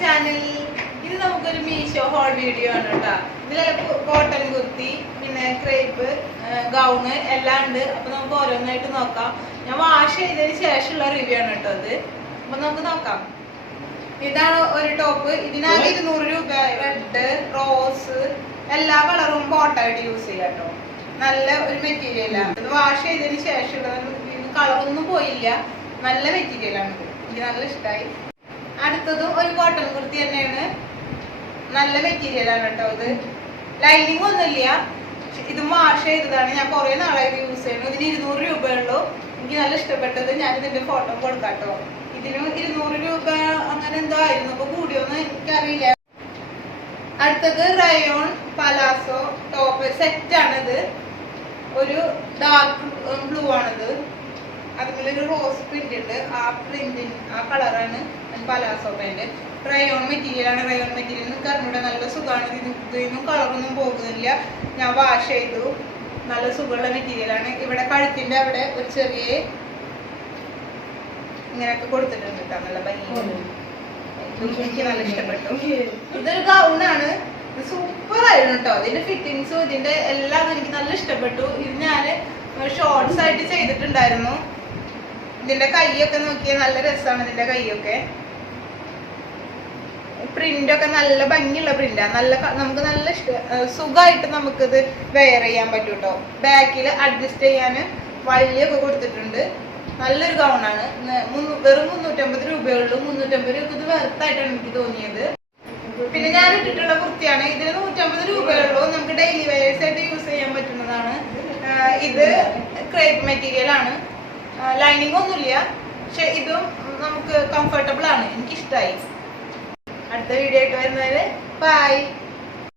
Channel. ഇത് നമുക്കൊരു Meesho whole video ആണ് കേട്ടോ. ഇതിലെ കോട്ടൺ കുർത്തി, പിന്നെ ക്രേപ്പ്, ഗൗണ് എല്ലാം ഉണ്ട്. അപ്പൊ നമുക്ക് ഓരോന്നായിട്ട് നോക്കാം. ഞാൻ വാഷ് ചെയ്തതിന് ശേഷമുള്ള റിവ്യൂ ആണ് കേട്ടോ അത്. അപ്പൊ നമുക്ക് നോക്കാം. ഇതാണ് ഒരു ടോപ്പ്. ഇതിനകത്ത് 200 രൂപ. റെഡ്, റോസ് എല്ലാ കളറും ബോട്ടായിട്ട് യൂസ് ചെയ്യാം കേട്ടോ. നല്ല ഒരു മെറ്റീരിയലാണ്. ഇത് വാഷ് ചെയ്തതിന് ശേഷമുള്ള കളറൊന്നും പോയില്ല. നല്ല മെറ്റീരിയലാണ്. എനിക്ക് നല്ല ഇഷ്ടമായി. അടുത്തതും ഒരു കോട്ടൺ കുർത്തി തന്നെയാണ്. നല്ല മെറ്റീരിയലാണ് കേട്ടോ. ഇത് ലൈനിങ് ഒന്നുമില്ല. ഇതും വാഷ് ചെയ്തതാണ്. ഞാൻ കുറെ നാളായിട്ട് യൂസ് ചെയ്യുന്നു. ഇതിന് 200 രൂപയുള്ളൂ. എനിക്ക് നല്ല ഇഷ്ടപ്പെട്ടത്. ഞാൻ ഇതിന്റെ ഫോട്ടോ കൊടുക്കാം കേട്ടോ. ഇതിന് 200 രൂപ അങ്ങനെ എന്തോ ആയിരുന്നു. അപ്പൊ കൂടിയൊന്നും എനിക്കറിയില്ല. അടുത്തത് റയോൺ പലാസോ ടോപ്പ് സെറ്റ് ആണിത്. ഒരു ഡാർക്ക് ബ്ലൂ ആണിത്. അതുപോലെ റോസ് പ്രിന്റ് ഉണ്ട്. ആ പ്രിന്റിന് ആ കളറാണ് പലാസോ പാന്റ്. റയോൺ മെറ്റീരിയൽ ആണ്. റയോൺ മെറ്റീരിയൽ നിൽക്കാറുണ്ട്. നല്ല സുഖമാണ്. ഇതിനും കളറൊന്നും പോകുന്നില്ല. ഞാൻ വാഷ് ചെയ്തു. നല്ല സുഖമുള്ള മെറ്റീരിയൽ ആണ്. ഇവിടെ കഴുത്തിന്റെ അവിടെ ഒരു ചെറിയ ഇങ്ങനെയൊക്കെ കൊടുത്തിട്ടുണ്ട് കേട്ടോ. നല്ല ഭംഗി. എനിക്ക് നല്ല ഇഷ്ടപ്പെട്ടു. ഇതൊരു ഗൗണാണ്. ഇത് സൂപ്പർ ആയിരുന്നു കേട്ടോ. ഇതിന്റെ ഫിറ്റിങ്സും ഇതിന്റെ എല്ലാം എനിക്ക് നല്ല ഇഷ്ടപ്പെട്ടു. ഇത് ഞാന് ഷോർട്സ് ആയിട്ട് ചെയ്തിട്ടുണ്ടായിരുന്നു. ഇതിന്റെ കൈയൊക്കെ നോക്കിയാൽ നല്ല രസമാണ്. ഇതിന്റെ കൈയൊക്കെ പ്രിന്റ് ഒക്കെ നല്ല ഭംഗിയുള്ള പ്രിന്റാണ്. നമുക്ക് നല്ല സുഖമായിട്ട് നമുക്കിത് വെയർ ചെയ്യാൻ പറ്റും കേട്ടോ. ബാക്കിൽ അഡ്ജസ്റ്റ് ചെയ്യാൻ വള്ളിയൊക്കെ കൊടുത്തിട്ടുണ്ട്. നല്ലൊരു ഗൗണാണ്. വെറും 350 രൂപയുള്ളൂ. 350 രൂപ ഇത് വെറുത്തായിട്ടാണ് എനിക്ക് തോന്നിയത്. പിന്നെ ഞാൻ ഇട്ടിട്ടുള്ള കുർത്തിയാണ്. ഇതിന് 150 രൂപയുള്ളൂ. നമുക്ക് ഡെയിലി വെയേഴ്സ് ആയിട്ട് യൂസ് ചെയ്യാൻ പറ്റുന്നതാണ്. ഇത് ക്രേപ്പ് മെറ്റീരിയൽ ആണ്. ലൈനിങ് ഒന്നുമില്ല. പക്ഷെ ഇതും നമുക്ക് കംഫർട്ടബിൾ ആണ്. എനിക്കിഷ്ടമായി. അടുത്ത വീഡിയോ ആയിട്ട് വരുന്നത്. ബൈ.